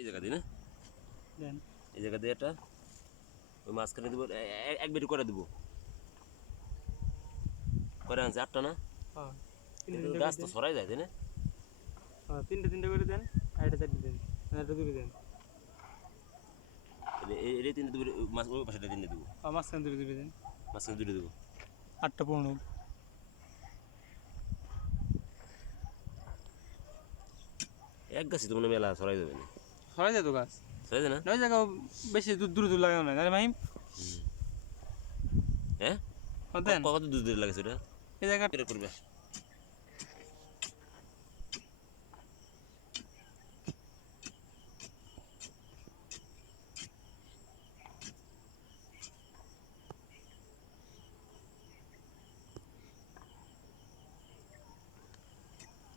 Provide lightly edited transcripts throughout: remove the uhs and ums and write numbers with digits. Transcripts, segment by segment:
এই জায়গা দিয়ে না দেন এই জায়গা দিয়ে একটা ওই মাঝখানে দেবো এক বেটি করে দেবো করে আনছে আটটা না হ্যাঁ গাছ তো সরাই যায় তাই না তিনটে করে দেন আর এটা চারটে দেন এটা দুটো দেন এই তিনটে দেবো মাছ ওই পাশে তিনটে দেবো মাঝখানে দুটো দেন মাঝখানে দুটো দেবো 8টা 15 এক গাছই তো মনে মেলা সরাই যাবে না সরাই যায় তো গাছ সরাই যায় না নয় জায়গা বেশি দূর লাগানো না তাহলে মাহিম হ্যাঁ দেন কত দূর দূর লাগে সেটা এই জায়গা করবে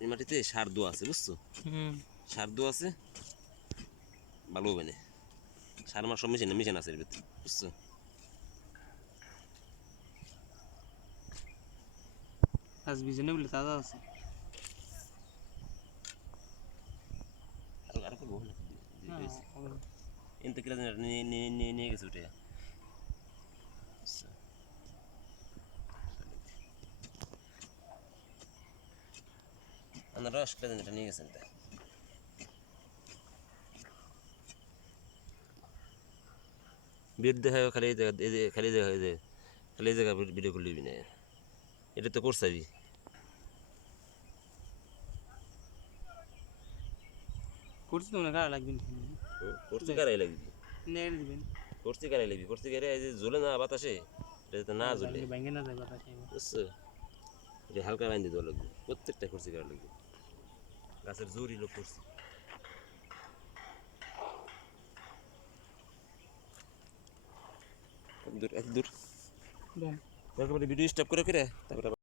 এই মাটিতে সার দোয়া আছে বুঝছো সার দোয়া আছে ভালো হবে না সার মার সব মিশান আছে এর ভিতরে বুঝছো গাছ বিজনে বলে তাজা আছে আর করবো এনতে কিলা নিয়ে গেছে উঠে রস কিলা এটা নিয়ে গেছেন বিয়ের দেখায় খালি এই জায়গা খালি জায়গা খালি এই জায়গা ভিডিও করলি না এটা তো করছাবি করছি তো না গাড়া লাগবে করছি কারাই লাগবি নেড়ে দিবেন করছি কারাই লাগবি করছি কারাই এই যে ঝোলে না বাতাসে এটা না ঝোলে ভেঙে না যায় বাতাসে বুঝছো এটা হালকা বাইন দিতে লাগবে প্রত্যেকটা করছি কারা লাগবে গাছের জোরই লোক করছি দূর এত দূর দেন ভিডিও স্টপ করে তারপরে